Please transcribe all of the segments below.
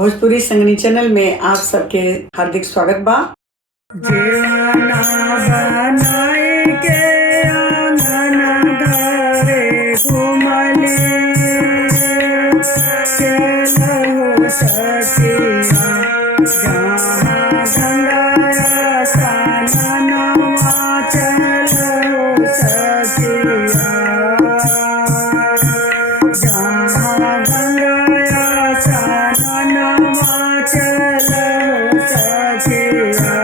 Bhojpuri संगनी channel में आप सबके हार्दिक स्वागत बा। जेवाना बनाए के आंगना घरे घुमले चलो सखिया जहाँ गंगाया साननवा चलो सखिया जहाँ गंगाया साननवा चलो सखिया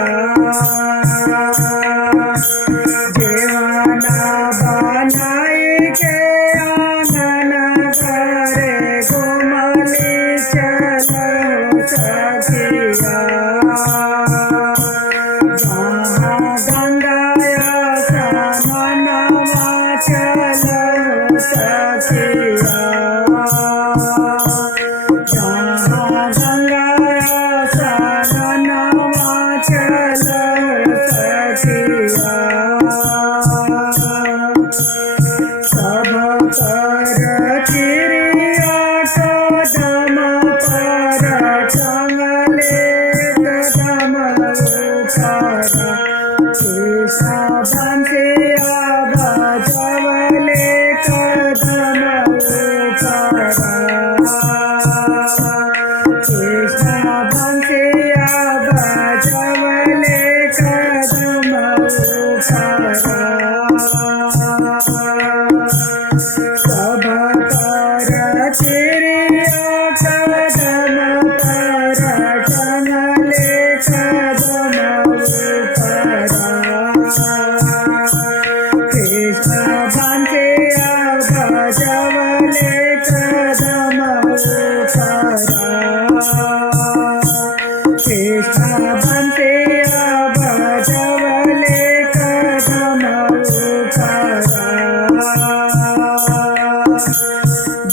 जेवाना बनाए के आंगन घरे घुमले चलो सखिया जहाँ गंगाया साननवा चलो सखिया जहाँ गंगाया साननवा चलो सखिया सब पर चिड़िया कदम पर टंगले कदम ऊपर शीशा बंसिया बजवले कदम ऊपर शीशा बंसिया बजवले कदम ऊपर सब पर चिड़िया कदम पर टंगले कदम ऊपर कृष्ण बंसिया बजवले कदम ऊपर कृष्ण बंसिया बजवले कदम ऊपर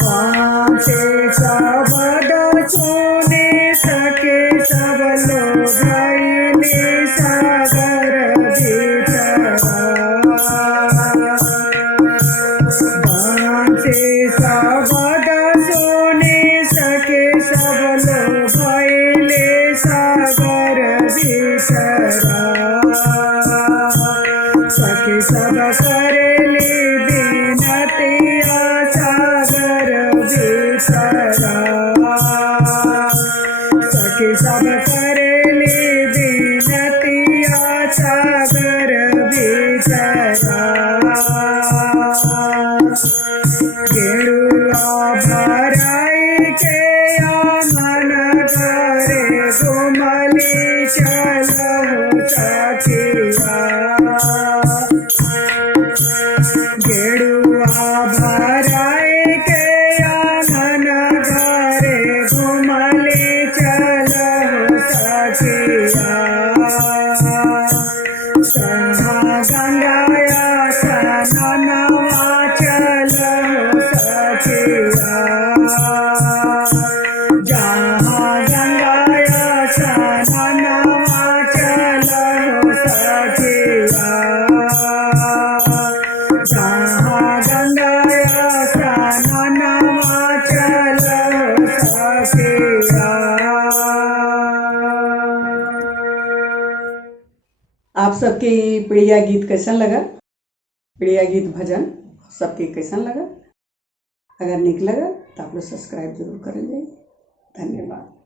बांसे शब्द सुने सके सब लोग भइले सागर भीतर बांसे शब्द सुने सके सब लोग भइले सागर भीतर सखी सब करेली बिनतिया सागर भीतर सखी सब करेली बिनतिया सागर भीतर गेरुआ भराई के आंगन घरे घुमले चलो सखिया गेरुआ भराई के आंगन घरे घुमले चलो सखिया जहाँ गंगाया साननवा चलो सखिया जहाँ गंगाया साननवा चलो सखिया जहाँ गंगाया साननवा चलो सखिया। आप सबके प्रिय गीत कैसन लगा? प्रिय गीत भजन सबके कैसन लगा? अगर निक लगा तो आप लोग सब्सक्राइब जरूर करें। धन्यवाद।